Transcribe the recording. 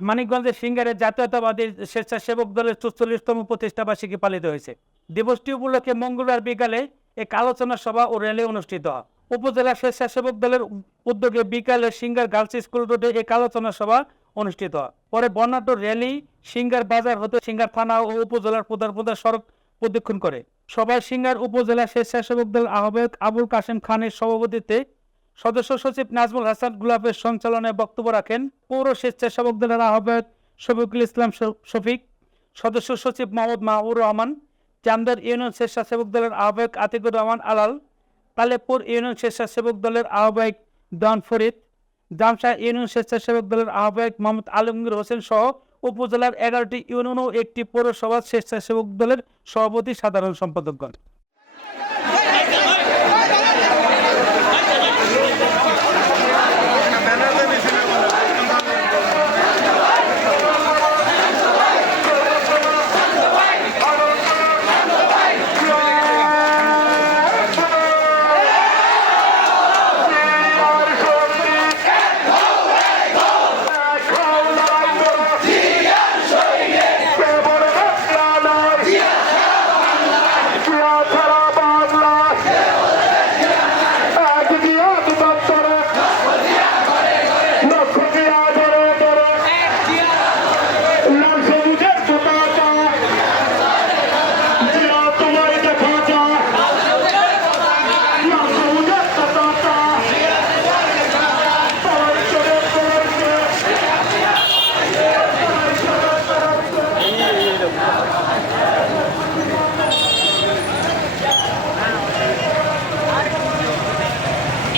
মানিকগঞ্জের সিঙ্গারে জাতীয়তাবাদী স্বেচ্ছাসেবক দলের চুচল্লিশতম প্রতিষ্ঠা বার্ষিকী পালিত হয়েছে। দিবসটি উপলক্ষে মঙ্গলবার বিকালে এক আলোচনা সভা ও র্যালি অনুষ্ঠিত হয়। উপজেলা স্বেচ্ছাসেবক দলের উদ্যোগে বিকালে সিঙ্গার গার্লস স্কুল রোডে এক আলোচনা সভা অনুষ্ঠিত হয়। পরে বর্ণাঢ্য র্যালি, সিঙ্গার বাজার হতে সিঙ্গার থানা ও উপজেলার প্রধান প্রধান সড়ক প্রদক্ষিণ করে। সভায় সিঙ্গার উপজেলা স্বেচ্ছাসেবক দল আহ্বায়ক আবুল কাশেম খানের সভাপতিত্বে সদস্য সচিব নাজমুল হাসান গুলাবের সঞ্চালনায় বক্তব্য রাখেন, পৌর স্বেচ্ছাসেবক দলের আহ্বায়ক শফিকুল ইসলাম শফিক, সদস্য সচিব মোহাম্মদ মাহবুর রহমান চামদার ইউনিয়ন স্বেচ্ছাসেবক দলের আহ্বায়ক আতিকুর রহমান আলাল তালেপুর ইউনিয়ন স্বেচ্ছাসেবক দলের আহ্বায়ক দন ফরিদ জামশা ইউনিয়ন স্বেচ্ছাসেবক দলের আহ্বায়ক মোহাম্মদ আলমগীর হোসেন সহ উপজেলার এগারোটি ইউনিয়ন ও একটি পৌরসভা স্বেচ্ছাসেবক দলের সভাপতি সাধারণ সম্পাদকগণ।